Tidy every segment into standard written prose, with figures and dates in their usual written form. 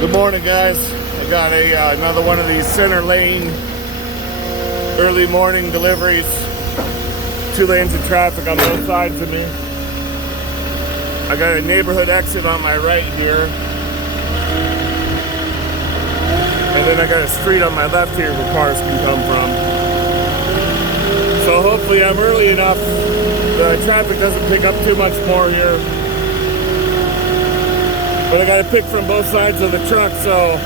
Good morning, guys. I got another one of these center lane early morning deliveries. 2 lanes of traffic on both sides of me. I got a neighborhood exit on my right here, and then I got a street on my left here where cars can come from. So hopefully I'm early enough the traffic doesn't pick up too much more here. But I got to pick from both sides of the truck, so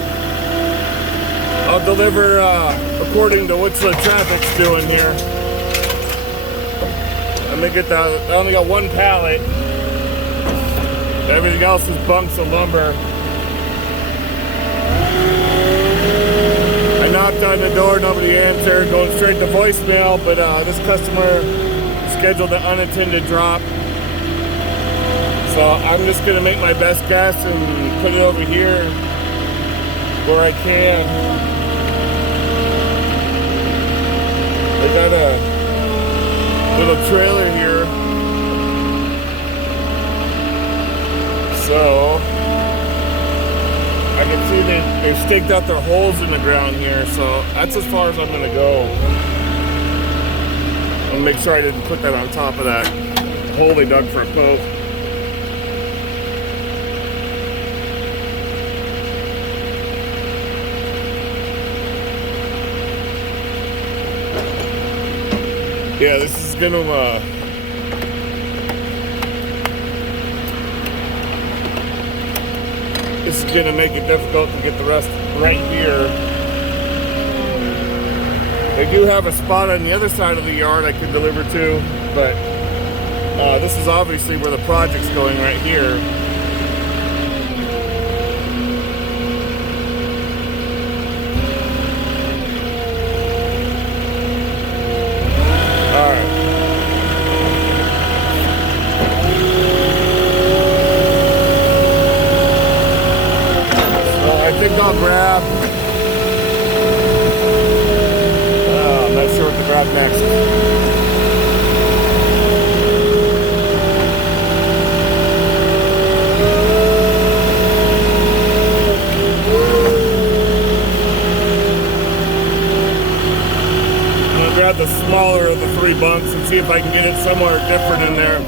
I'll deliver according to what the traffic's doing here. Let me get I only got 1 pallet. Everything else is bunks of lumber. I knocked on the door, nobody answered, going straight to voicemail, but this customer scheduled an unattended drop. So I'm just gonna make my best guess and put it over here where I can. I got a little trailer here, so I can see they've staked out their holes in the ground here. So that's as far as I'm gonna go. I'll make sure I didn't put that on top of that hole they dug for a post. Yeah, this is gonna make it difficult to get the rest right here. They do have a spot on the other side of the yard I could deliver to, but this is obviously where the project's going right here. I think I'll grab, I'm not sure what to grab next. I'm going to grab the smaller of the 3 bunks and see if I can get it somewhere different in there.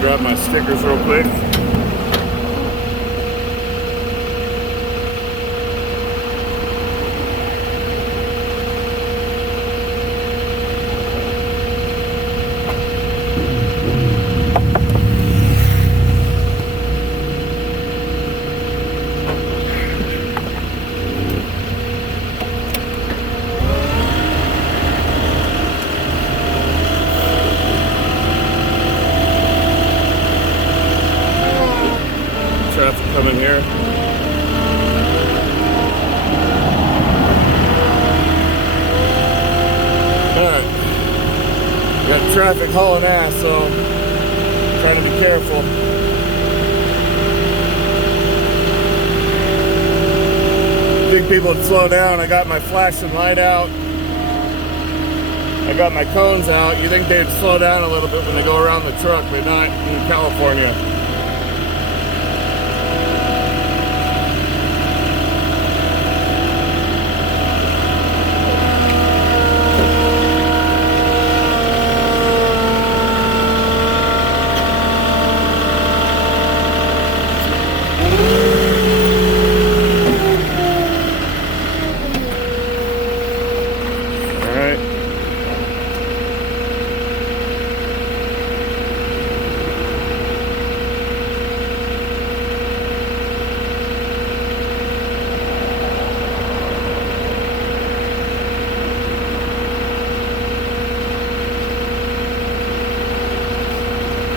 Grab my stickers real quick. Coming here. Alright. Got traffic hauling ass, so trying to be careful. Think people would slow down. I got my flashing light out. I got my cones out. You think they'd slow down a little bit when they go around the truck, but not in California.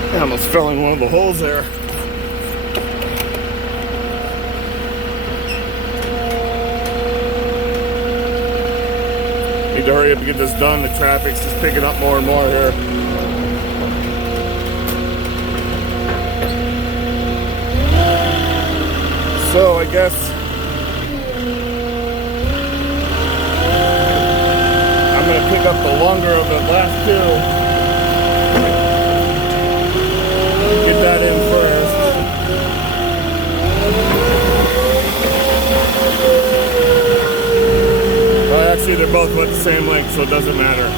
I almost fell in one of the holes there. Need to hurry up and get this done. The traffic's just picking up more and more here. So I guess I'm gonna pick up the longer of the last two. Get that in first. Well, actually, they're both about the same length, so it doesn't matter.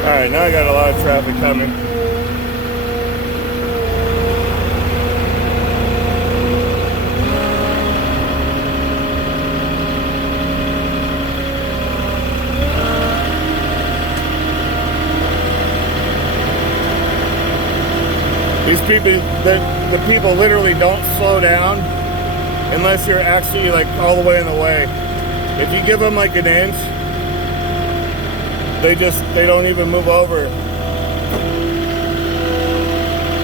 Alright, now I got a lot of traffic coming. These people, the people literally don't slow down unless you're actually like all the way in the way. If you give them like an inch, they don't even move over.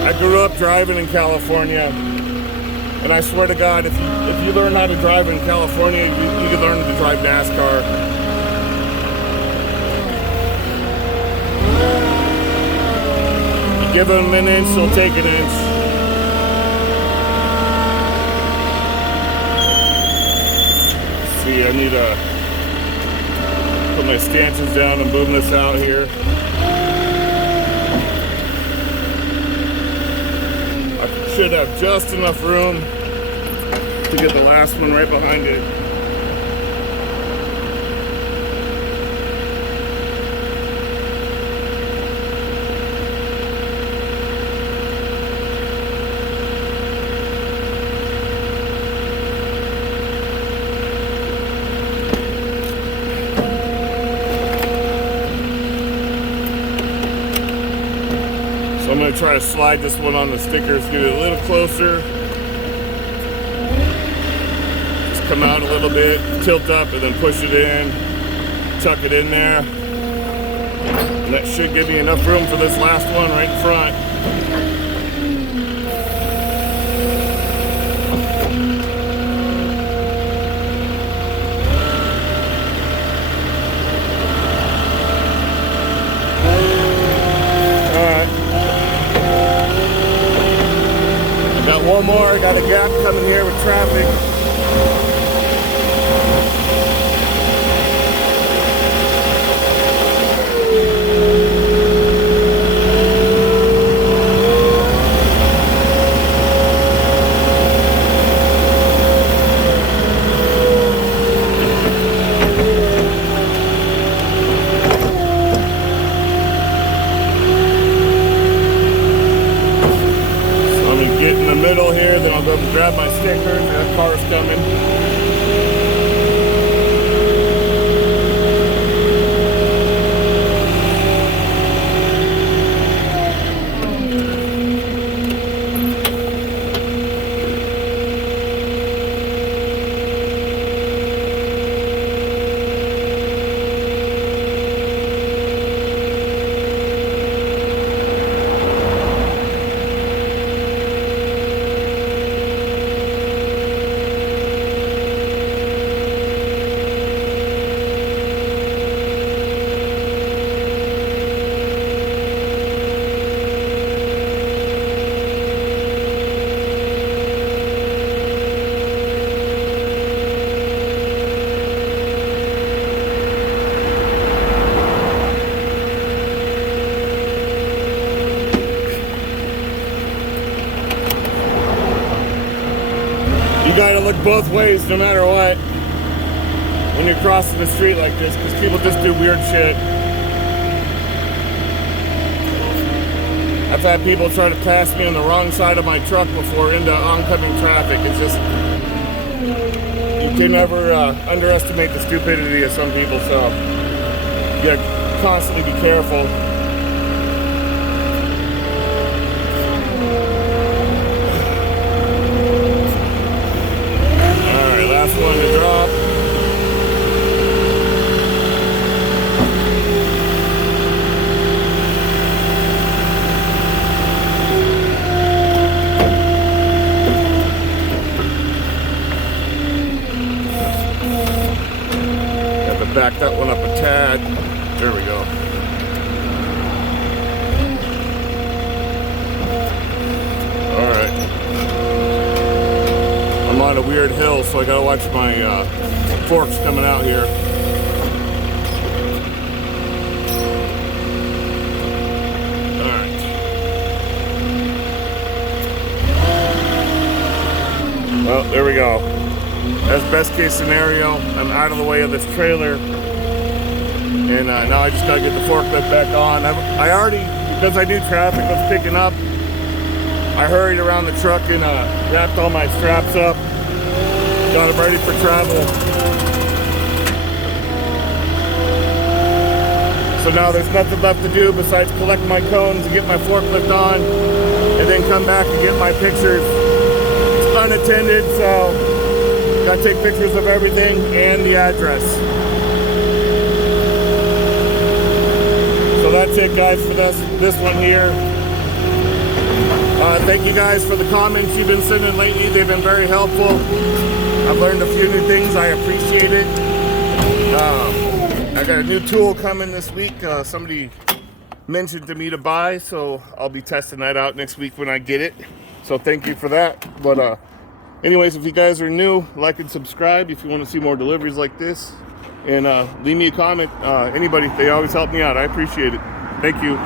I grew up driving in California, and I swear to God, if you learn how to drive in California, you can learn to drive NASCAR. You give them an inch, they'll take an inch. Let's see, I need to put my stanchions down and boom this out here. I should have just enough room to get the last one right behind it. So I'm going to try to slide this one on the stickers, get it a little closer. Just come out a little bit, tilt up, and then push it in, tuck it in there. And that should give me enough room for this last one right in front. One more, got a gap coming here with traffic. Middle here, then I'll go and grab my stickers. That car's coming. You gotta look both ways no matter what when you're crossing the street like this, because people just do weird shit. I've had people try to pass me on the wrong side of my truck before into oncoming traffic. It's just, you can never underestimate the stupidity of some people, so you gotta constantly be careful. back that one up a tad. There we go. Alright. I'm on a weird hill, so I gotta watch my forks coming out here. Alright. Well, there we go. That's best case scenario. I'm out of the way of this trailer. And now I just gotta get the forklift back on. I already, because I knew traffic was picking up, I hurried around the truck and wrapped all my straps up. Got them ready for travel. So now there's nothing left to do besides collect my cones and get my forklift on, and then come back and get my pictures. It's unattended, so gotta take pictures of everything and the address. So that's it, guys, for this one here. Thank you guys for the comments you've been sending lately. They've been very helpful. I've learned a few new things. I appreciate it. I got a new tool coming this week. Somebody mentioned to me to buy, so I'll be testing that out next week when I get it. So thank you for that. But anyways, if you guys are new, like and subscribe if you want to see more deliveries like this. And leave me a comment. Anybody, they always help me out. I appreciate it. Thank you.